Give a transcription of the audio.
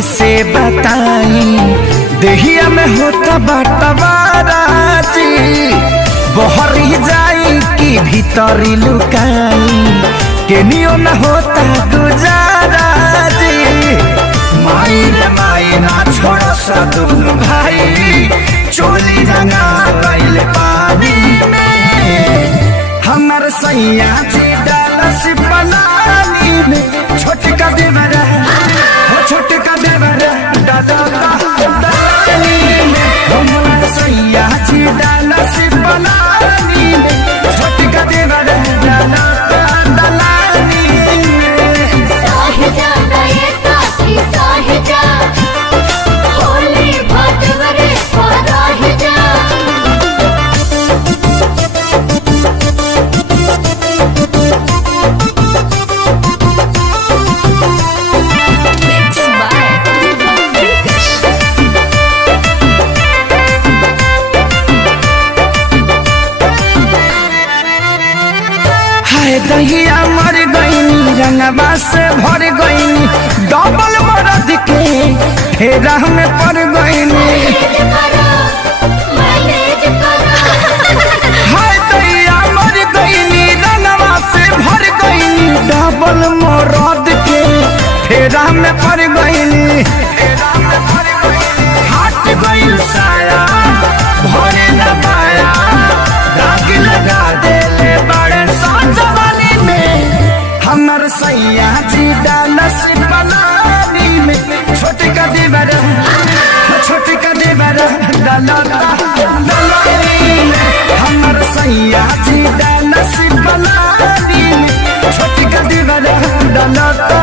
कैसे बताई देहिया में होता बटवाराजी बहरी जाई कि भीतरी लुकाई केनियो न होता गुजाराजी माई रे माई ना छोड़ सदुन भाई चोली रंगा गइल पानी में हमर सैया जी डालस पलानी में छोटका देवरा हो छोटका देवरा दादा दानी में हमर सैया जी डालस पलानी में छोटका देवरा दादा दानी में साहिजा गए साथी साहिजा होली भटवरे पराहिजा दहिया मर गईनी रंगवा से भर गईनी डबल मरद के फेरा में पड़ गईनी हाय दहिया मर गईनी रंगवा से भर गईनी डबल मरद के फेरा में पड़ गईनी हट गईल साया भरे न पाया दाग लगा देले बड़े साजवानी में हमर सैया जी डालस पलानी में छोटका देवरा डालनी में हमर सैया जी डालस पलानी में छोटका देवरा डालता